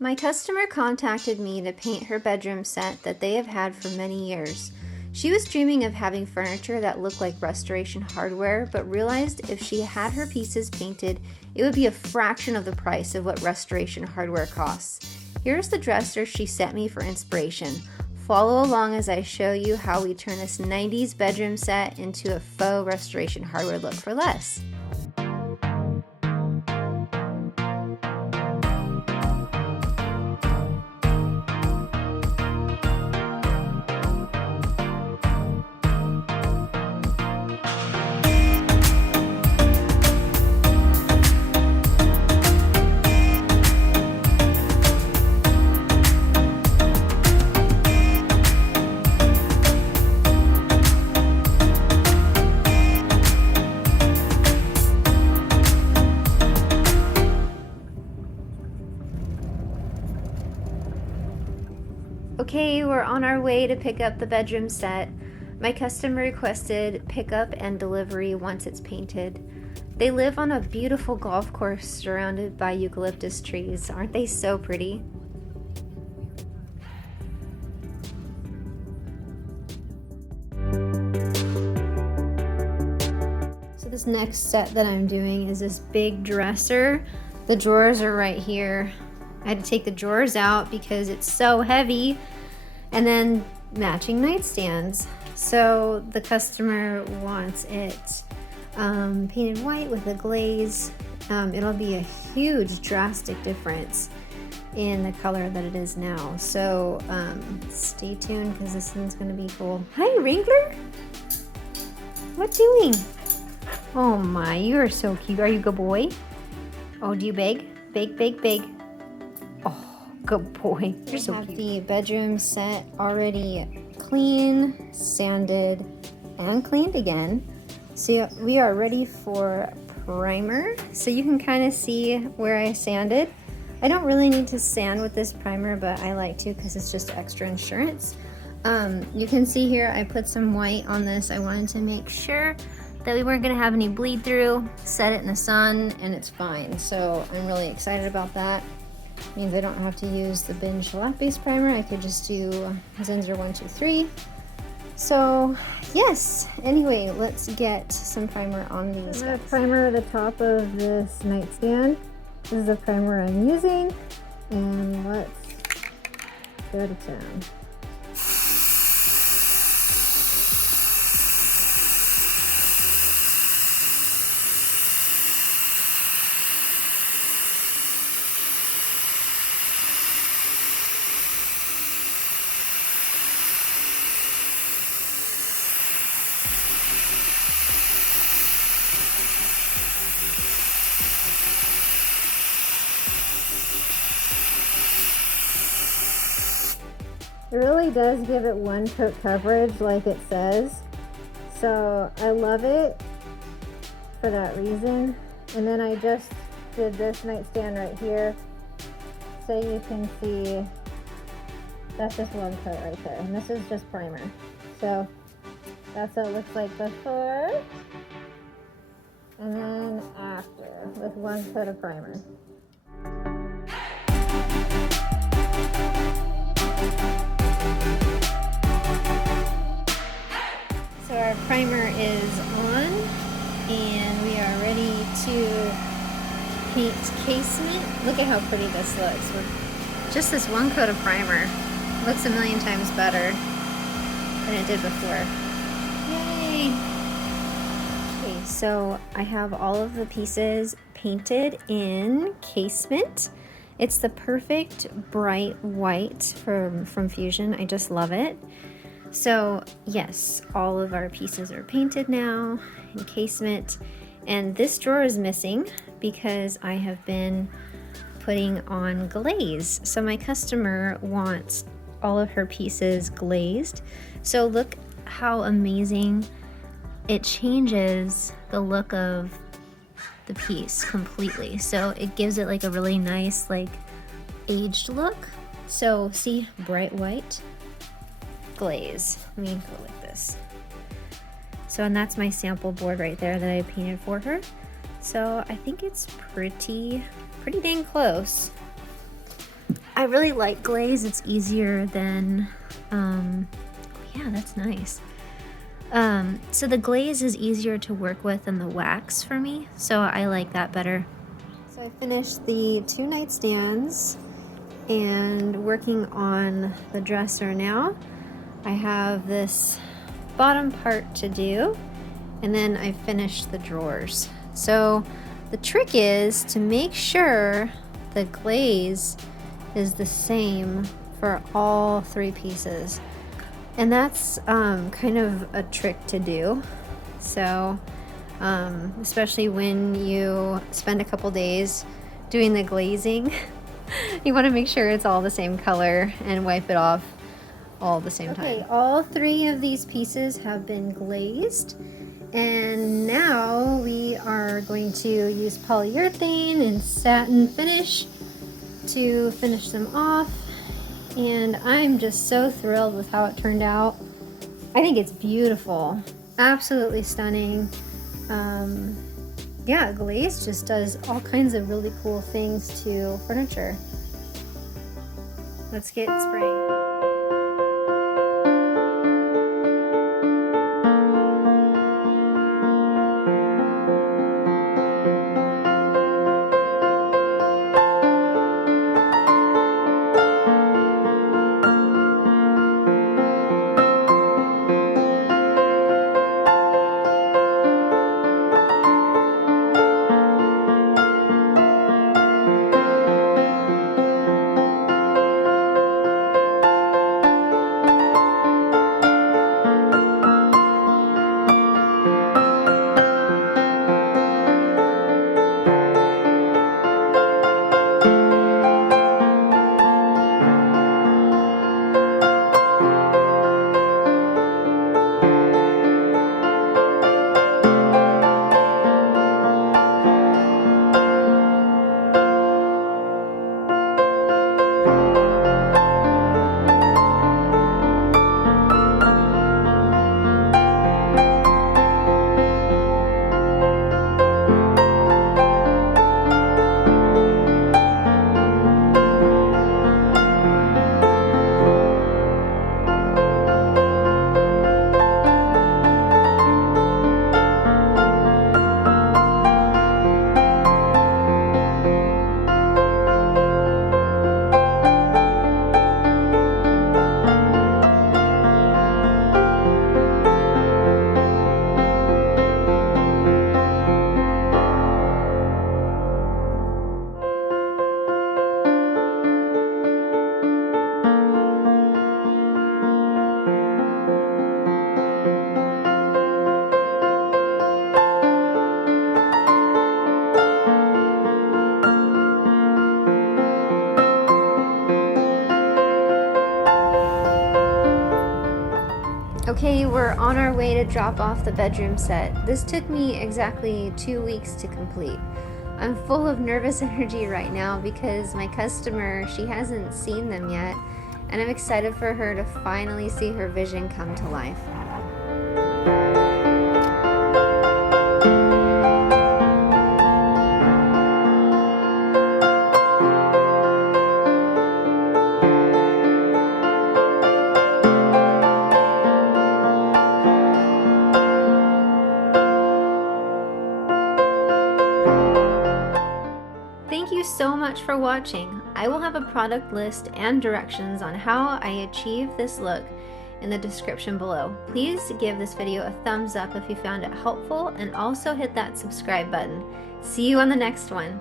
My customer contacted me to paint her bedroom set that they have had for many years. She was dreaming of having furniture that looked like restoration hardware, but realized if she had her pieces painted, it would be a fraction of the price of what restoration hardware costs. Here's the dresser she sent me for inspiration. Follow along as I show you how we turn this 90s bedroom set into a faux restoration hardware look for less. Okay, we're on our way to pick up the bedroom set. My customer requested pickup and delivery once it's painted. They live on a beautiful golf course surrounded by eucalyptus trees. Aren't they so pretty? So this next set that I'm doing is this big dresser. The drawers are right here. I had to take the drawers out because it's so heavy. And then matching nightstands. So the customer wants it painted white with a glaze. It'll be a huge drastic difference in the color that it is now. So stay tuned because this one's gonna be cool. Hi, Wrangler. What doing? Oh my, you are so cute. Are you a good boy? Oh, do you beg? Beg, beg, beg. Good boy. You're so cute. The bedroom set already clean, sanded, and cleaned again. So we are ready for primer. So you can kind of see where I sanded. I don't really need to sand with this primer, but I like to because it's just extra insurance. You can see here I put some white on this. I wanted to make sure that we weren't gonna have any bleed through. Set it in the sun and it's fine. So I'm really excited about that. Means I don't have to use the bin shellac based primer. I could just do Zinsser 123. So yes, anyway, let's get some primer on these. I'm gonna primer the top of this nightstand. This is the primer I'm using, and let's go to town. It really does give it one coat coverage like it says. So I love it for that reason. And then I just did this nightstand right here. So you can see that's just one coat right there. And this is just primer. So that's what it looks like before. And then after with one coat of primer. So our primer is on and we are ready to paint casement. Look at how pretty this looks with just this one coat of primer. It looks a million times better than it did before. Yay! Okay, so I have all of the pieces painted in casement. It's the perfect bright white from Fusion. I just love it. So yes, all of our pieces are painted now in casement, and this drawer is missing because I have been putting on glaze. So my customer wants all of her pieces glazed. So look how amazing it changes the look of the piece completely. So it gives it like a really nice like aged look. So see, bright white glaze. Let me go like this. So, and that's my sample board right there that I painted for her. So I think it's pretty dang close. I really like glaze. It's easier than, yeah, that's nice. So the glaze is easier to work with than the wax for me, so I like that better. So I finished the 2 nightstands and working on the dresser now. I have this bottom part to do, and then I finished the drawers. So the trick is to make sure the glaze is the same for all 3 pieces. And that's kind of a trick to do. So especially when you spend a couple days doing the glazing, you want to make sure it's all the same color and wipe it off all at the same time. Okay, all 3 of these pieces have been glazed, and now we are going to use polyurethane and satin finish to finish them off. And I'm just so thrilled with how it turned out. I think it's beautiful, absolutely stunning. Yeah, glaze just does all kinds of really cool things to furniture. Let's get spraying. Okay, we're on our way to drop off the bedroom set. This took me exactly 2 weeks to complete. I'm full of nervous energy right now because my customer, she hasn't seen them yet, and I'm excited for her to finally see her vision come to life. Thank you so much for watching. I will have a product list and directions on how I achieve this look in the description below. Please give this video a thumbs up if you found it helpful, and also hit that subscribe button. See you on the next one.